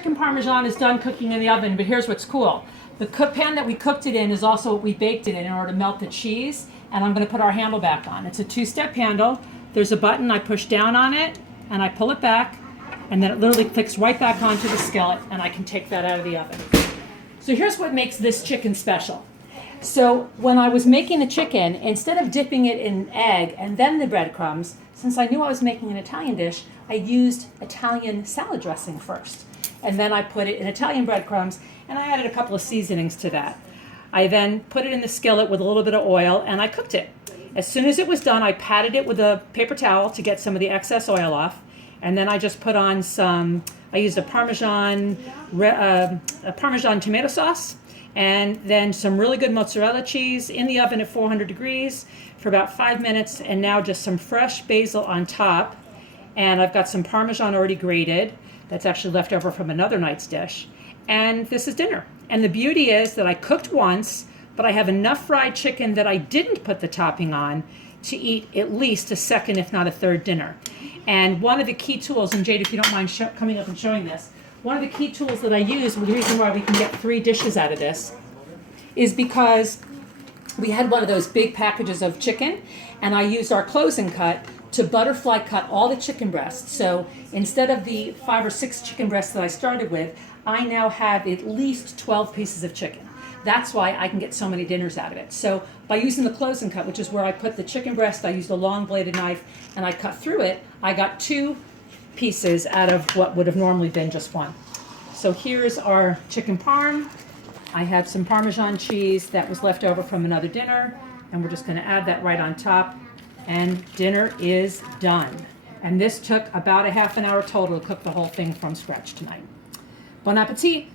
Chicken Parmesan is done cooking in the oven, but here's what's cool. The pan that we cooked it in is also what we baked it in order to melt the cheese, and I'm going to put our handle back on. It's a two-step handle. There's a button, I push down on it, and I pull it back, and then it literally clicks right back onto the skillet, and I can take that out of the oven. So here's what makes this chicken special. So when I was making the chicken, instead of dipping it in egg and then the breadcrumbs, since I knew I was making an Italian dish, I used Italian salad dressing first. And then I put it in Italian breadcrumbs, and I added a couple of seasonings to that. I then put it in the skillet with a little bit of oil, and I cooked it. As soon as it was done, I patted it with a paper towel to get some of the excess oil off, and then I just put on I used a Parmesan tomato sauce, and then some really good mozzarella cheese in the oven at 400 degrees for about 5 minutes, and now just some fresh basil on top. And I've got some Parmesan already grated. That's actually left over from another night's dish. And this is dinner. And the beauty is that I cooked once, but I have enough fried chicken that I didn't put the topping on to eat at least a second, if not a third dinner. And one of the key tools, and Jade, if you don't mind coming up and showing this, one of the key tools that I use, the reason why we can get 3 dishes out of this, is because we had one of those big packages of chicken, and I used our closing cut to butterfly cut all the chicken breasts. So instead of the 5 or 6 chicken breasts that I started with, I now have at least 12 pieces of chicken. That's why I can get so many dinners out of it. So by using the closing cut, which is where I put the chicken breast, I used a long bladed knife and I cut through it, I got 2 pieces out of what would have normally been just 1. So here's our chicken parm. I have some Parmesan cheese that was left over from another dinner, and we're just going to add that right on top, and dinner is done. And this took about a half an hour total to cook the whole thing from scratch tonight. Bon appetit!